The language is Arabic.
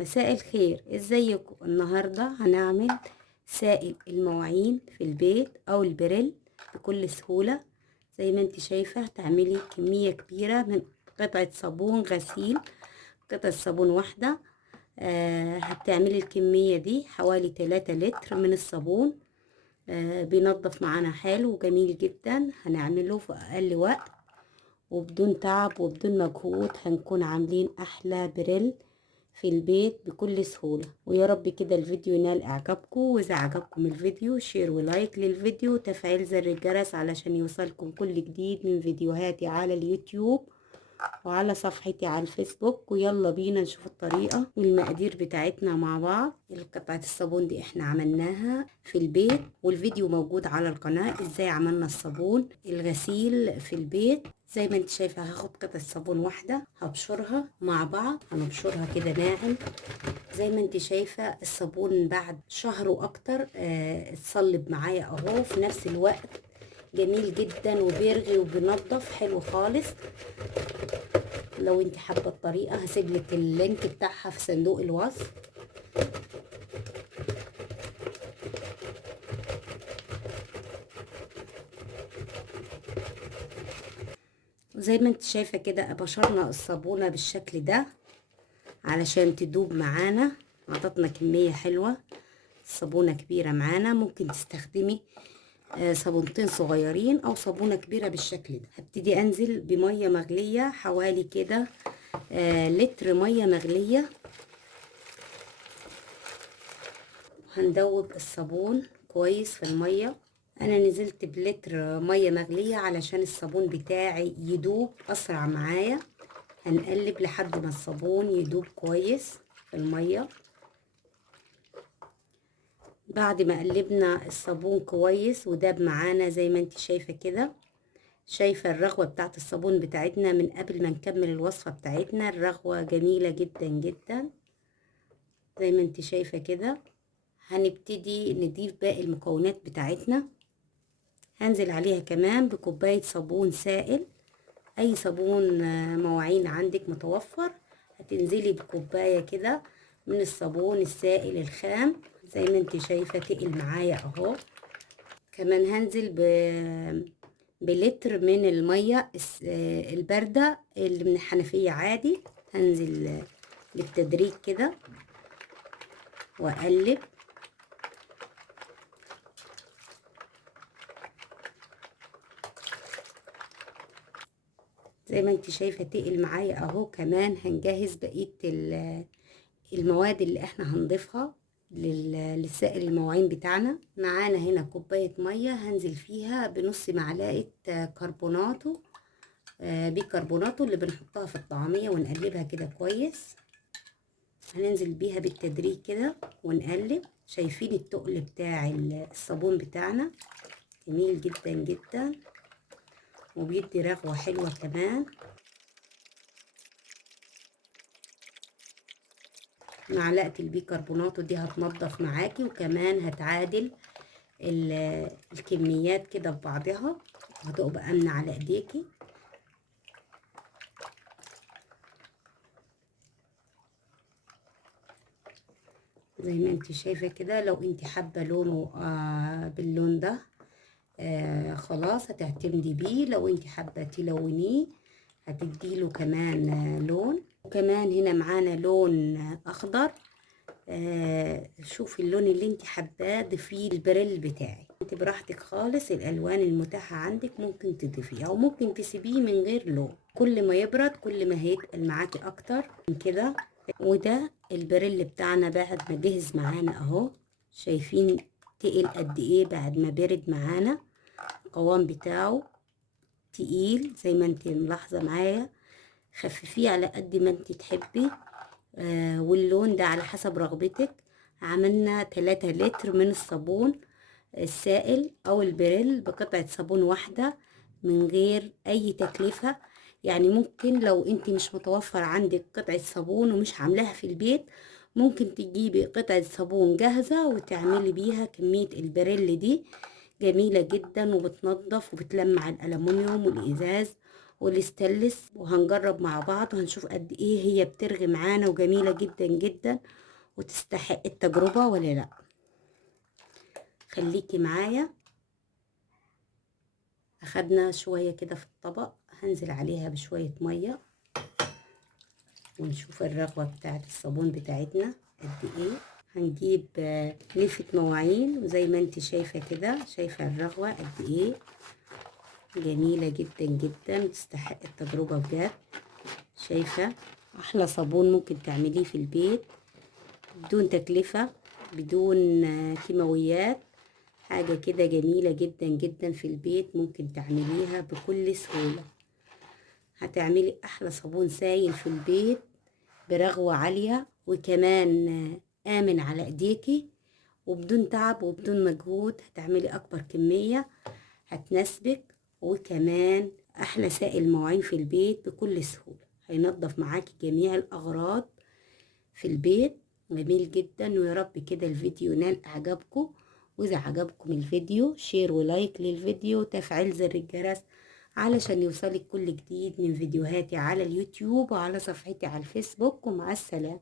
مساء الخير، ازيكم؟ النهاردة هنعمل سائل المواعين في البيت او البريل بكل سهولة. زي ما انت شايفة هتعملي كمية كبيرة من قطعة صابون غسيل، قطعة صابون واحدة. هتعملي الكمية دي حوالي 3 لتر من الصابون. بينظف معانا حلو وجميل جدا، هنعمله في اقل وقت وبدون تعب وبدون مجهود. هنكون عاملين احلى بريل في البيت بكل سهولة. ويا رب كده الفيديو ينال اعجابكم، واذا عجبكم الفيديو شير ولايك للفيديو وتفعيل زر الجرس علشان يوصلكم كل جديد من فيديوهاتي على اليوتيوب وعلى صفحتي على الفيسبوك. ويلا بينا نشوف الطريقة والمقادير بتاعتنا مع بعض. القطعة الصابون دي احنا عملناها في البيت، والفيديو موجود على القناة ازاي عملنا الصابون الغسيل في البيت. زي ما انت شايفة هاخد قطعة صابون واحدة هبشرها مع بعض، هنبشرها كده ناعم. زي ما انت شايفة الصابون بعد شهر واكتر اتصلب معايا اهو، في نفس الوقت جميل جدا وبيرغي وبينضف حلو خالص. لو انت حابه الطريقه هسيبلك اللينك بتاعها في صندوق الوصف. زي ما انت شايفه كده بشرنا الصابونه بالشكل ده علشان تدوب معانا. عطتنا كميه حلوه، صابونه كبيره معانا. ممكن تستخدمي صابونتين صغيرين او صابونه كبيره بالشكل ده. هبتدي انزل بميه مغليه حوالي كده لتر ميه مغليه. هندوب الصابون كويس في الميه. انا نزلت بلتر ميه مغليه علشان الصابون بتاعي يدوب اسرع معايا. هنقلب لحد ما الصابون يدوب كويس في الميه. بعد ما قلبنا الصابون كويس وداب معانا زي ما انت شايفه كده، شايفه الرغوه بتاعت الصابون بتاعتنا من قبل ما نكمل الوصفه بتاعتنا. الرغوه جميله جدا جدا زي ما انت شايفه كده. هنبتدي نضيف باقي المكونات بتاعتنا. هنزل عليها كمان بكوباية صابون سائل، اي صابون مواعين عندك متوفر هتنزلي بكوباية كده من الصابون السائل الخام. زي ما انت شايفة تقل معايا اهو. كمان هنزل بلتر من المية الباردة اللي من الحنفية عادي. هنزل بالتدريج كده واقلب. زي ما انت شايفة تقل معايا اهو. كمان هنجهز بقية المواد اللي احنا هنضيفها للسائل المواعين بتاعنا. معانا هنا كوباية مية هنزل فيها بنص معلقة كربوناتو، بيكربوناتو اللي بنحطها في الطعمية ونقلبها كده كويس. هننزل بيها بالتدريج كده ونقلب. شايفين التقل بتاع الصابون بتاعنا جميل جدا جدا وبيدي رغوة حلوة كمان. معلقة البيكربوناتو دي هتنضف معاكي وكمان هتعادل الكميات كده ببعضها، هتبقى امنة على ايديكي. زي ما انت شايفة كده. لو انت حابة لونه باللون ده خلاص هتعتمدي بيه. لو انت حابة تلونيه هتديله كمان لون. وكمان هنا معانا لون اخضر. شوفي اللون اللي انت حباه ضيفيه البريل بتاعي. انت براحتك خالص، الالوان المتاحة عندك ممكن تضيفيه او ممكن تسيبيه من غير لون. كل ما يبرد كل ما هيتقل معاكي اكتر من كده. وده البريل بتاعنا بعد ما جهز معانا اهو. شايفين تقل قد ايه بعد ما برد معانا. القوام بتاعه تقيل زي ما انت ملاحظة معايا. خففيه على قد ما انت تحبي. واللون ده على حسب رغبتك. عملنا 3 لتر من الصابون السائل او البريل بقطعة صابون واحدة من غير اي تكلفة. يعني ممكن لو انت مش متوفر عندك قطعة صابون ومش عاملاها في البيت، ممكن تجيبي قطعة صابون جاهزة وتعملي بيها كمية البريل دي. جميلة جدا وبتنظف وبتلمع الألمنيوم والإزاز والاستانلس، وهنجرب مع بعض وهنشوف قد ايه هي بترغي معانا وجميلة جدا جدا وتستحق التجربة ولا لا. خليكي معايا. اخدنا شوية كده في الطبق، هنزل عليها بشوية مية ونشوف الرغوة بتاعت الصابون بتاعتنا قد ايه. هنجيب لفة مواعين، وزي ما انت شايفة كده، شايفة الرغوة قد ايه جميلة جدا جدا، تستحق التجربة بجد. شايفة احلى صابون ممكن تعمليه في البيت بدون تكلفة، بدون كيماويات. حاجة كده جميلة جدا جدا في البيت ممكن تعمليها بكل سهولة. هتعملي احلى صابون سايل في البيت برغوة عالية، وكمان آمن على ايديكي وبدون تعب وبدون مجهود. هتعملي اكبر كمية هتناسبك، وكمان احلى سائل مواعين في البيت بكل سهولة. هينظف معاكي جميع الاغراض في البيت. جميل جدا. ويا رب كده الفيديو نال اعجابكم، واذا عجبكم الفيديو شير ولايك للفيديو وتفعيل زر الجرس علشان يوصلك كل جديد من فيديوهاتي على اليوتيوب وعلى صفحتي على الفيسبوك. ومع السلامة.